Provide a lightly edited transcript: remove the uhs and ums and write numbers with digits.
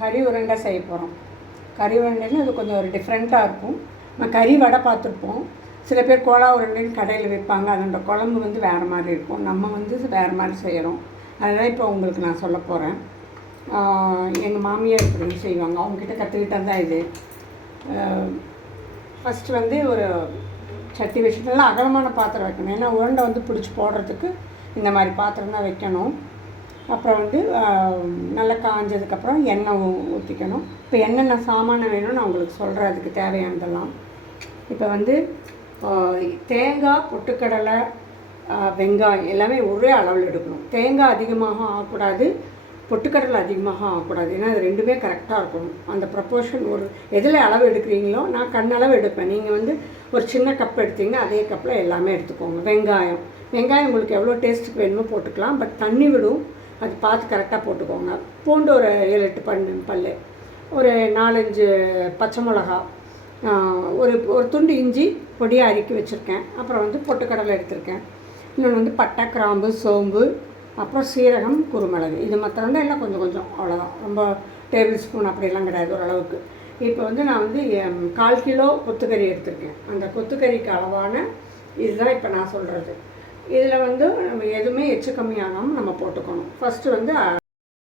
கறி உருண்டை செய்ய போகிறோம். கறி உருண்டைன்னு அது கொஞ்சம் ஒரு டிஃப்ரெண்ட்டாக இருக்கும். நம்ம கறி வடை பார்த்துருப்போம். சில பேர் கோலா உருண்டைன்னு கடையில் விற்பாங்க. அதோட குழம்பு வந்து வேறு மாதிரி இருக்கும். நம்ம வந்து வேறு மாதிரி செய்கிறோம். அதுதான் இப்போ உங்களுக்கு நான் சொல்ல போகிறேன். எங்கள் மாமியார் இப்படி செய்வாங்க. அவங்கக்கிட்ட கற்றுக்கிட்டது தான் இது. ஃபஸ்ட்டு வந்து ஒரு சட்டி வச்சுட்டு நல்லா அகலமான பாத்திரம் வைக்கணும். ஏன்னா உருண்டை வந்து பிடிச்சி போடுறதுக்கு இந்த மாதிரி பாத்திரம் தான் வைக்கணும். அப்புறம் வந்து நல்லா காஞ்சதுக்கப்புறம் எண்ணெய் ஊற்றிக்கணும். இப்போ என்னென்ன சாமானை வேணும்னு நான் உங்களுக்கு சொல்கிறேன். அதுக்கு தேவையானதெல்லாம் இப்போ வந்து தேங்காய், பொட்டுக்கடலை, வெங்காயம் எல்லாமே ஒரே அளவில் எடுக்கணும். தேங்காய் அதிகமாக ஆகக்கூடாது, பொட்டுக்கடலை அதிகமாக ஆகக்கூடாது. ஏன்னா அது ரெண்டுமே கரெக்டாக இருக்கணும். அந்த ப்ரப்போர்ஷன் ஒரு எதில் அளவு எடுக்கிறீங்களோ, நான் கண்ணளவு எடுப்பேன். நீங்கள் வந்து ஒரு சின்ன கப் எடுத்திங்கன்னா அதே கப்பில் எல்லாமே எடுத்துக்கோங்க. வெங்காயம் உங்களுக்கு எவ்வளோ டேஸ்ட்டுக்கு வேணுமோ போட்டுக்கலாம். பட் தண்ணி விடும், அது பார்த்து கரெக்டாக போட்டுக்கோங்க. பூண்டு ஒரு 7-8 பல், ஒரு 4-5 பச்சை மிளகா, ஒரு துண்டு இஞ்சி பொடியாக அரிக்கி வச்சுருக்கேன். அப்புறம் வந்து பொட்டுக்கடலை எடுத்திருக்கேன். இன்னொன்று வந்து பட்டை, கிராம்பு, சோம்பு, அப்புறம் சீரகம், குருமிளகு. இது மற்ற வந்து எல்லாம் கொஞ்சம் கொஞ்சம், அவ்வளோதான். ரொம்ப டேபிள் ஸ்பூன் அப்படிலாம் கிடையாது, ஓரளவுக்கு. இப்போ வந்து நான் வந்து 1/4 கிலோ கொத்துக்கறி எடுத்திருக்கேன். அந்த கொத்துக்கறிக்கு அளவான இதுதான் இப்போ நான் சொல்கிறது. இதில் வந்து நம்ம எதுவுமே எச்சு கம்மியாகாமல் நம்ம போட்டுக்கணும். ஃபஸ்ட்டு வந்து